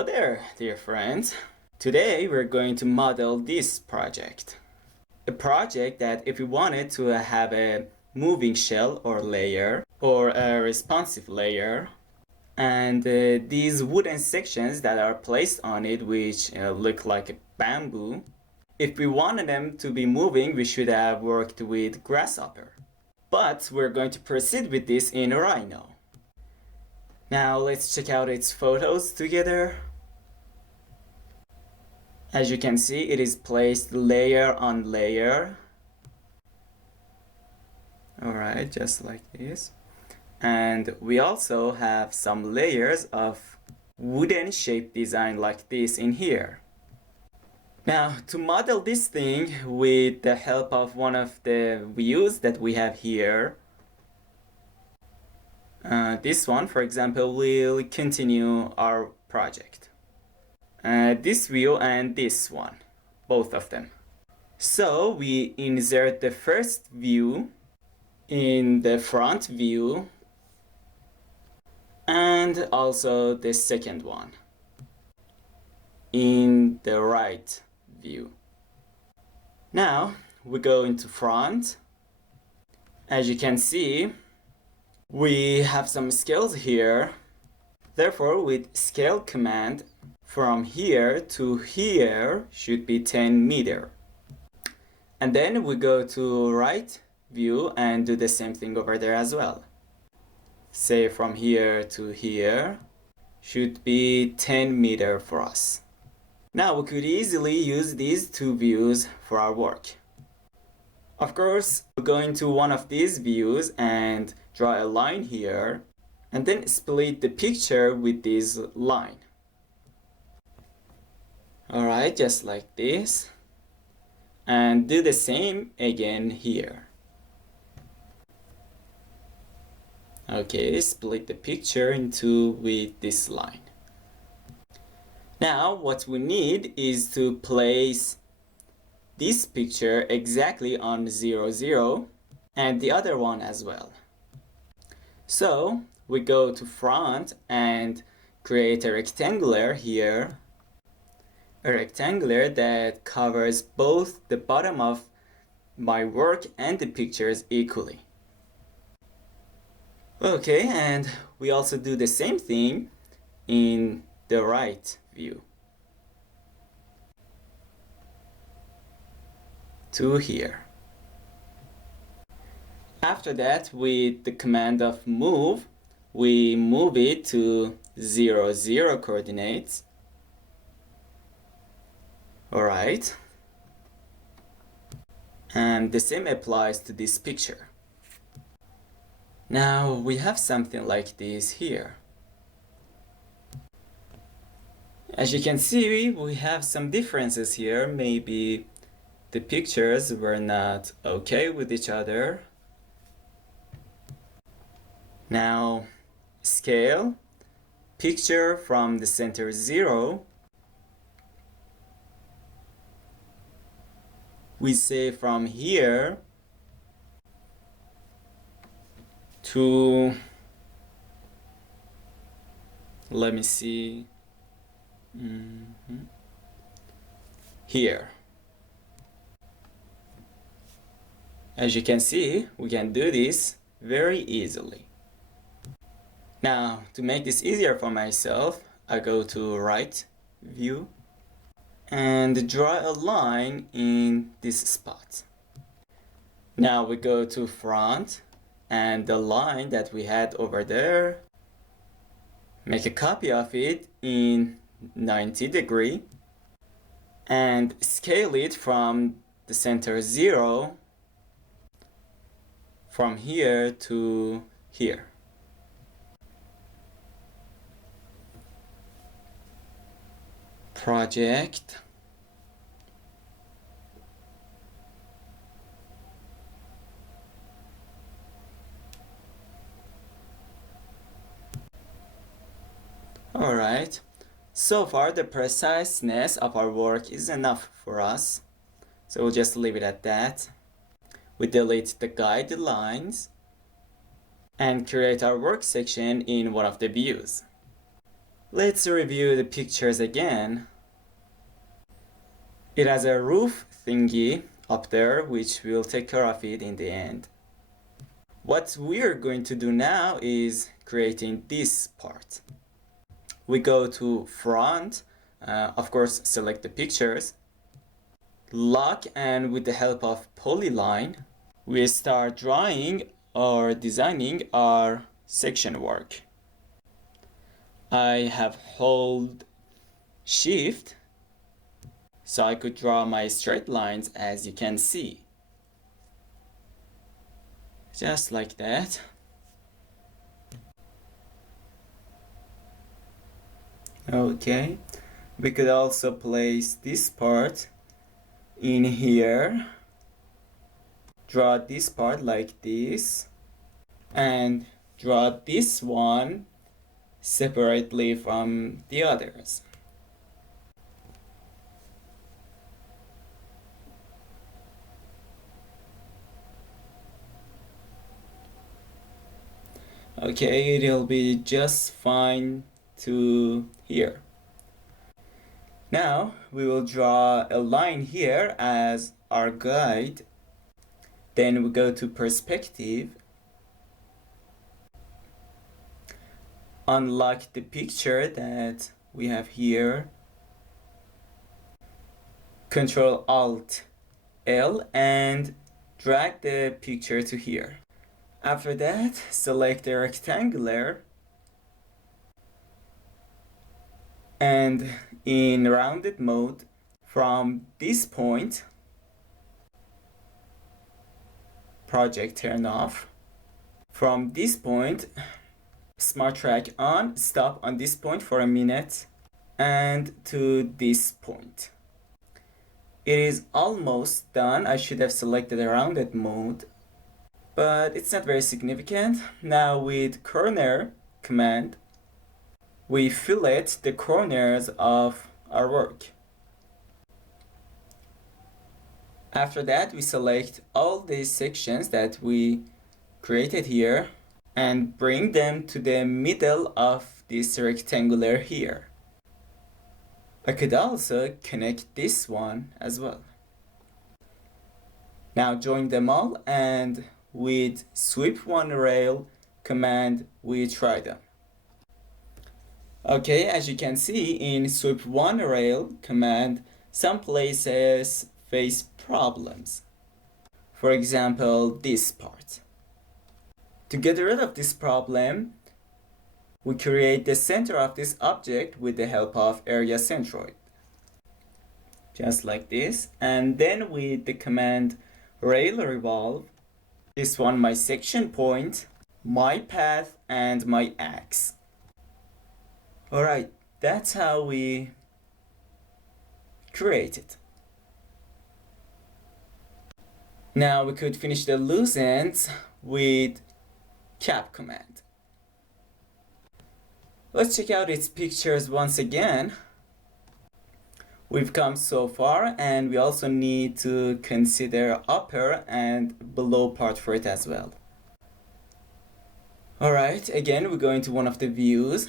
Hello there, dear friends. Today we're going to model this project. A project that if we wanted to have a moving shell or layer or a responsive layer, and these wooden sections that are placed on it which look like a bamboo, if we wanted them to be moving, we should have worked with Grasshopper. But we're going to proceed with this in Rhino. Now let's check out its photos together. As you can see, it is placed layer on layer. Alright, just like this. And we also have some layers of wooden shape design like this in here. Now, to model this thing with the help of one of the views that we have here, this one, for example, will continue our project. This view and this one, both of them. So we insert the first view in the front view and also the second one in the right view. Now we go into front. As you can see, we have some scales here. Therefore, with scale command, from here to here should be 10 meters. And then we go to right view and do the same thing over there as well. Say from here to here should be 10 meters for us. Now we could easily use these two views for our work. Of course, we'll go into one of these views and draw a line here and then split the picture with this line. Alright, just like this. And do the same again here. Okay, split the picture in two with this line. Now what we need is to place this picture exactly on 0, 0 and the other one as well. So we go to front and create a rectangular here. A rectangular that covers both the bottom of my work and the pictures equally. Okay, and we also do the same thing in the right view. To here. After that, with the command of move, we move it to 0, 0 coordinates. Alright. And the same applies to this picture. Now we have something like this here. As you can see, we have some differences here. Maybe the pictures were not okay with each other. Now, scale, picture from the center 0. We say from here to, let me see, here. As you can see, we can do this very easily. Now, to make this easier for myself, I go to right view and draw a line in this spot. Now we go to front and the line that we had over there, make a copy of it in 90 degree and scale it from the center 0 from here to here. Project. Alright, so far the preciseness of our work is enough for us, so we'll just leave it at that. We delete the guidelines and create our work section in one of the views. Let's review the pictures again. It has a roof thingy up there, which will take care of it in the end. What we're going to do now is creating this part. We go to front, of course select the pictures, lock, and with the help of polyline, we start drawing or designing our section work. I have hold shift so I could draw my straight lines, as you can see. Just like that. Okay, we could also place this part in here, draw this part like this, and draw this one separately from the others. Okay, it'll be just fine to here. Now we will draw a line here as our guide. Then we go to perspective, unlock the picture that we have here, Control Alt L, and drag the picture to here. After that, select the rectangular, and in rounded mode, from this point, project turn off. From this point, smart track on, stop on this point for a minute, and to this point. It is almost done. I should have selected a rounded mode, but it's not very significant. Now with corner command, we fillet the corners of our work. After that, we select all these sections that we created here and bring them to the middle of this rectangular here. I could also connect this one as well. Now join them all, and with sweep one rail command, we try them. Okay, as you can see in sweep one rail command, some places face problems. For example, this part. To get rid of this problem, we create the center of this object with the help of area centroid. Just like this. And then with the command rail revolve, this one my section point, my path, and my axe. Alright, that's how we create it. Now we could finish the loose ends with cap command. Let's check out its pictures once again. We've come so far, and we also need to consider upper and below part for it as well. Alright, again we go into one of the views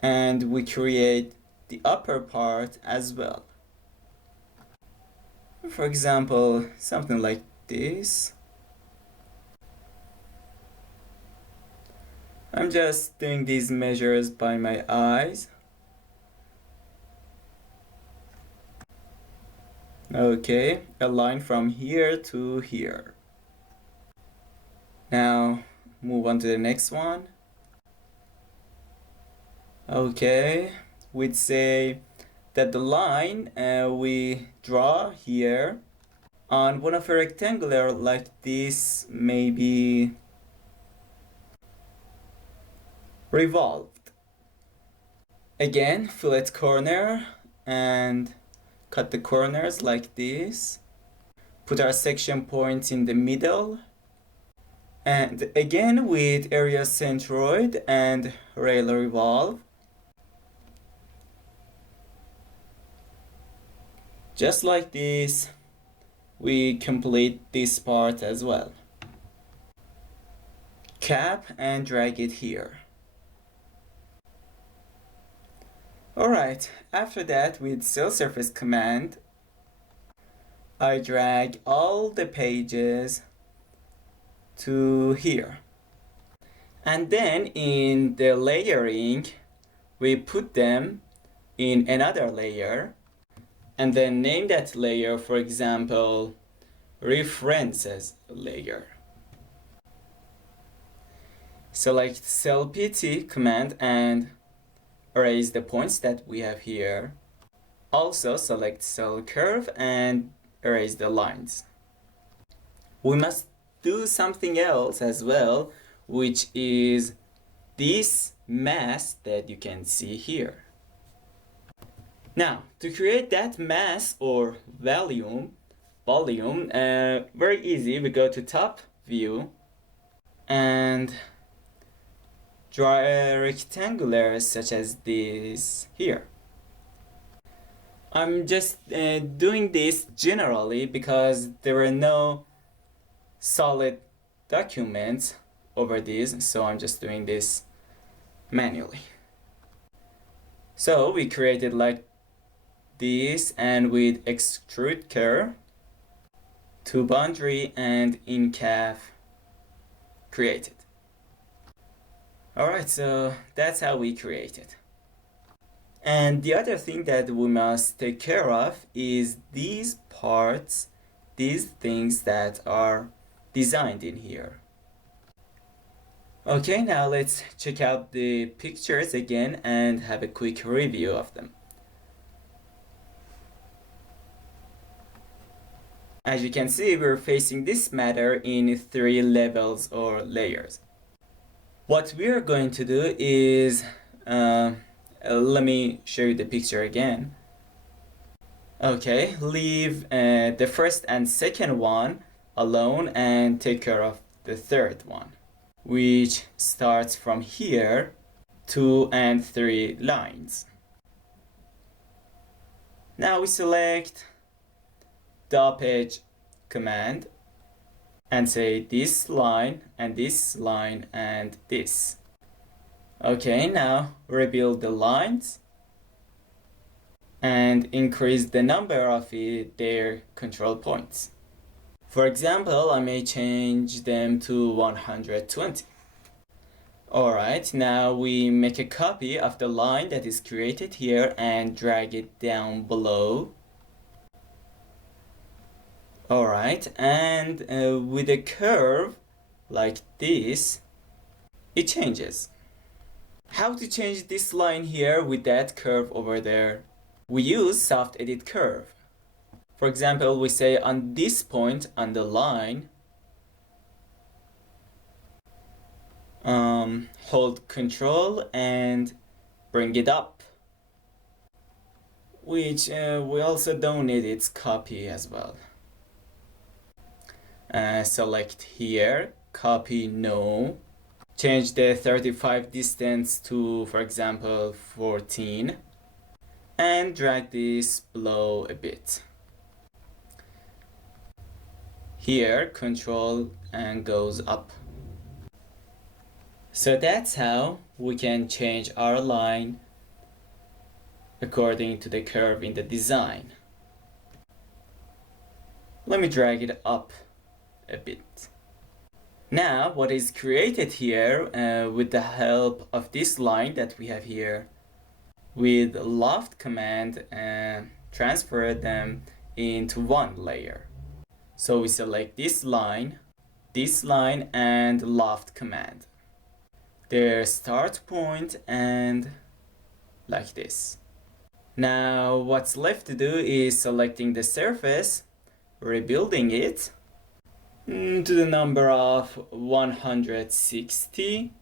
and we create the upper part as well. For example, something like this. I'm just doing these measures by my eyes. Okay, a line from here to here. Now move on to the next one. Okay, we'd say that the line we draw here on one of a rectangular like this may be revolved. Again, fillet corner and cut the corners like this. Put our section points in the middle. And again with area centroid and rail revolve. Just like this, we complete this part as well. Cap and drag it here. Alright, after that with cell surface command, I drag all the pages to here. And then in the layering, we put them in another layer and then name that layer, for example, references layer. Select cell PT command and erase the points that we have here. Also select cell curve and erase the lines. We must do something else as well, which is this mass that you can see here. Now, to create that mass or volume, very easy. We go to top view and draw a rectangular such as this here. I'm just doing this generally because there are no solid documents over these, so I'm just doing this manually. So we created like this, and with extrude curve to boundary and in calf created. Alright, so that's how we create it. And the other thing that we must take care of is these parts, these things that are designed in here. Okay, now let's check out the pictures again and have a quick review of them. As you can see, we're facing this matter in 3 levels or layers. What we're going to do is, let me show you the picture again. Okay, leave the first and second one alone and take care of the third one, which starts from here, 2 and 3 lines. Now we select dop edge command and say this line and this line and this. Okay, now rebuild the lines and increase the number of their control points. For example, I may change them to 120. Alright, now we make a copy of the line that is created here and drag it down below. Alright, and with a curve like this, it changes. How to change this line here with that curve over there? We use soft edit curve. For example, we say on this point on the line, hold Control and bring it up, which we also don't need its copy as well. Select here, copy no, change the 35 distance to, for example, 14, and drag this below a bit. Here, Control and goes up. So that's how we can change our line according to the curve in the design. Let me drag it up a bit. Now what is created here with the help of this line that we have here, with loft command transfer them into one layer. So we select this line and loft command, their start point, and like this. Now what's left to do is selecting the surface, rebuilding it to the number of 160,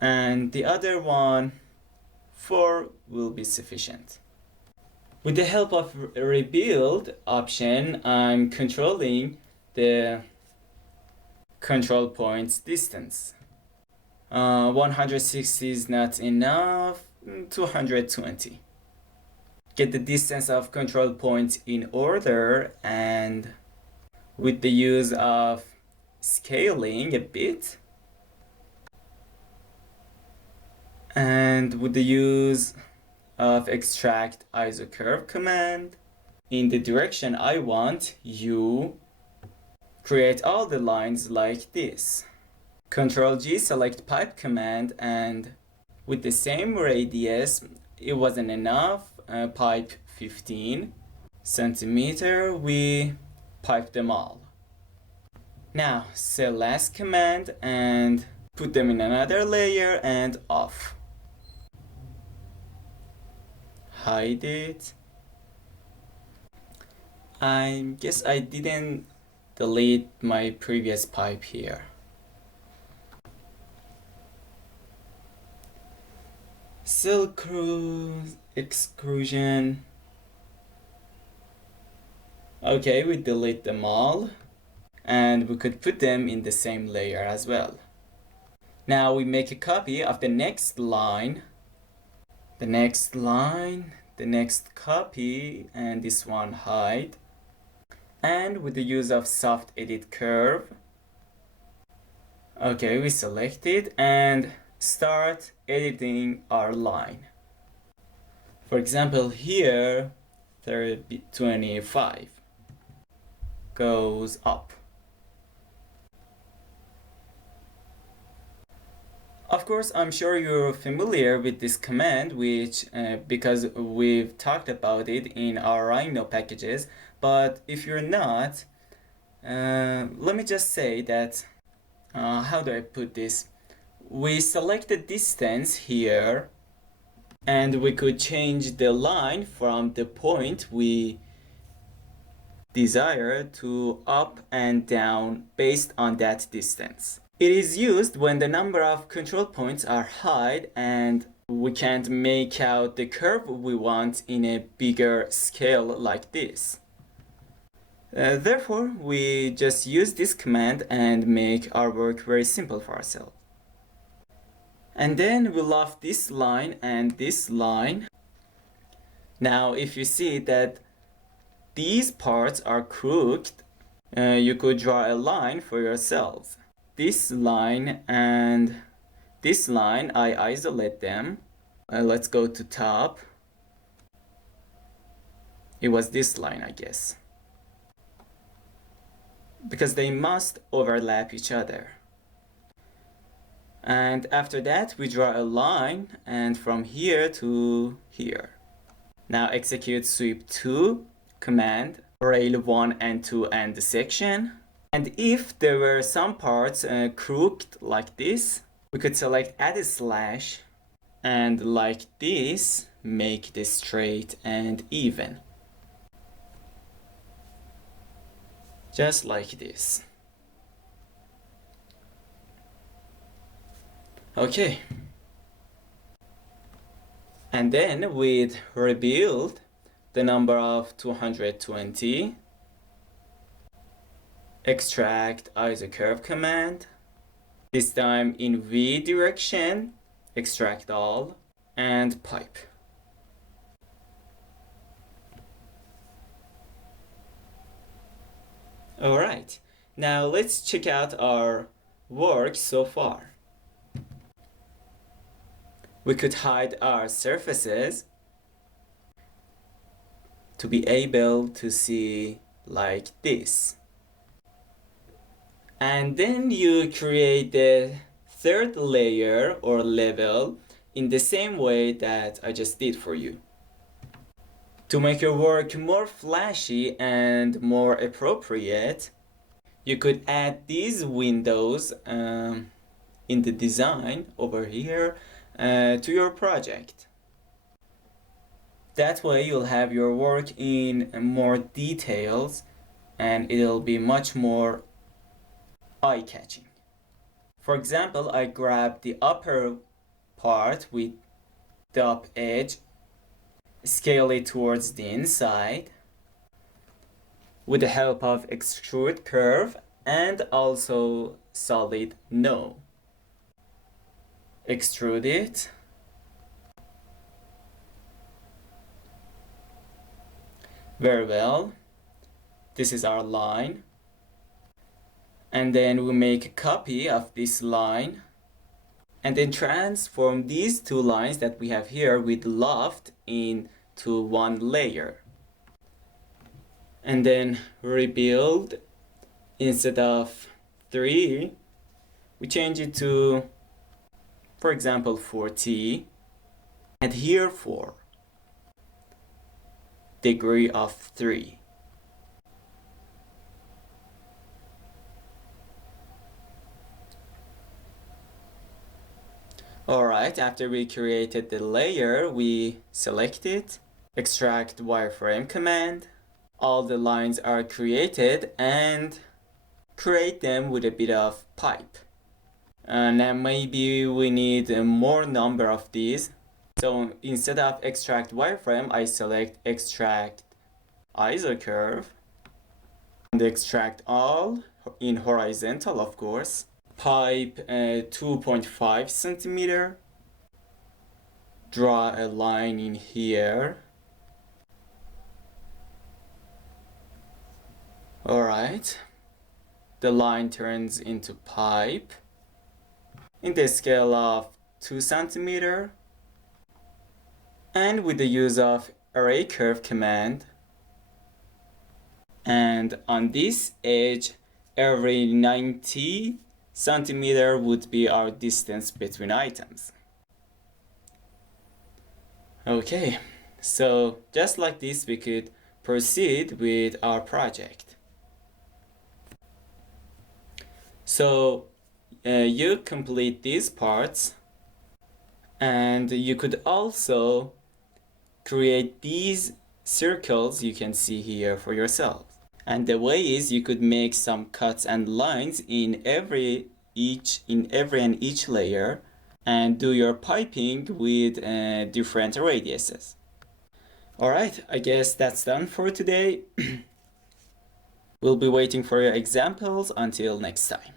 and the other one 4 will be sufficient. With the help of rebuild option, I'm controlling the control points distance. 160 is not enough, 220. Get the distance of control points in order, and with the use of scaling a bit, And with the use of extract ISO curve command, in the direction I want, you create all the lines like this. Ctrl G select pipe command, and with the same radius, it wasn't enough, pipe 15 centimeter, we pipe them all. Now say last command and put them in another layer and off. Hide it. I guess I didn't delete my previous pipe here. Silk extrusion. Okay, we delete them all, and we could put them in the same layer as well. Now we make a copy of the next line, the next copy, and this one hide. And with the use of soft edit curve, okay, we select it and start editing our line. For example, here 25 goes up. Of course, I'm sure you're familiar with this command, which because we've talked about it in our Rhino packages, but if you're not, let me just say that, how do I put this? We select the distance here, and we could change the line from the point we desire to up and down based on that distance. It is used when the number of control points are high and we can't make out the curve we want in a bigger scale like this. Therefore, we just use this command and make our work very simple for ourselves. And then we'll off this line and this line. Now, if you see that these parts are crooked, you could draw a line for yourselves. This line and this line, I isolate them. Let's go to top. It was this line, I guess, because they must overlap each other. And after that, we draw a line, and from here to here. Now execute sweep 2 command, rail 1 and 2 and the section. And if there were some parts crooked like this, we could select add a slash and like this, make this straight and even. Just like this. Okay. And then with rebuild the number of 220, extract ISO curve command, this time in V direction, extract all, and pipe. Alright, now let's check out our work so far. We could hide our surfaces to be able to see like this. And then you create the third layer or level in the same way that I just did for you. To make your work more flashy and more appropriate, you could add these windows in the design over here to your project. That way you'll have your work in more details and it'll be much more eye-catching. For example, I grabbed the upper part with the up edge, scale it towards the inside with the help of extrude curve and also solid no. Extrude it. Very well. This is our line. And then we make a copy of this line and then transform these two lines that we have here with loft into one layer. And then rebuild, instead of 3, we change it to, for example, 4t, and here 4, degree of 3. Alright, after we created the layer, we select it, extract wireframe command. All the lines are created and create them with a bit of pipe. Now maybe we need a more number of these. So instead of extract wireframe, I select extract ISO curve and extract all in horizontal, of course. Pipe 2.5 centimeter. Draw a line in here. Alright, the line turns into pipe in the scale of 2 centimeter, and with the use of array curve command, and on this edge every 90 centimeter would be our distance between items. Okay, so just like this we could proceed with our project. So you complete these parts, and you could also create these circles you can see here for yourself. And the way is you could make some cuts and lines in every and each layer, and do your piping with different radiuses. Alright, I guess that's done for today. We'll be waiting for your examples until next time.